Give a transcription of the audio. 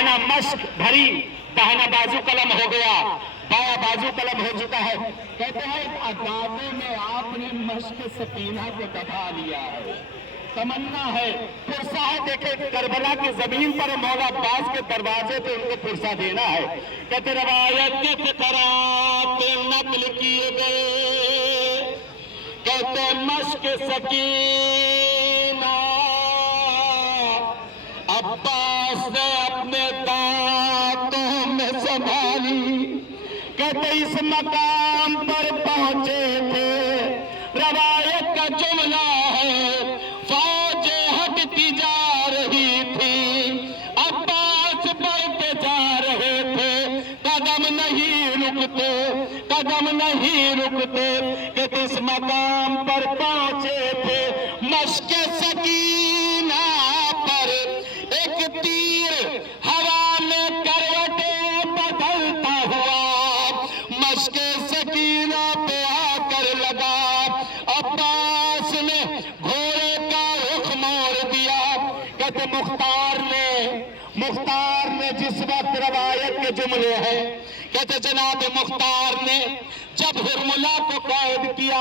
داہنا مشق بھری داہنا بازو قلم ہو گیا، بایاں بازو قلم ہو چکا ہے۔ کہتے ہیں عذابوں میں آپ نے مشق سکینہ کو دبا لیا ہے۔ تمنا ہے، پرسہ ہے، دیکھیں کربلا کی زمین پر مولا عباس کے دروازے پہ ان کو پرسہ دینا ہے۔ کہتے روایت کے فقرات نقل کیے گئے، کہتے مشق سکینہ عباس نے اپنے دانتوں میں سنبھالی۔ کہتے اس مقام پر پہنچے تھے، روایت کا جملہ ہے، فوجیں ہٹتی جا رہی تھی، عباس بڑھتے جا رہے تھے، قدم نہیں رکتے، قدم نہیں رکتے۔ کہ اس مقام پر پہنچے تھے، مشق سکینہ پر ایک تیر ہوا میں کروٹیں بدلتا ہوا مشق سکینہ پہ آ کر لگا۔ عباس نے گھوڑے کا رخ موڑ دیا۔ کہتے مختار نے جس وقت روایت کے جملے ہیں، کہتے جناب مختار نے جب ہرملہ کو قید کیا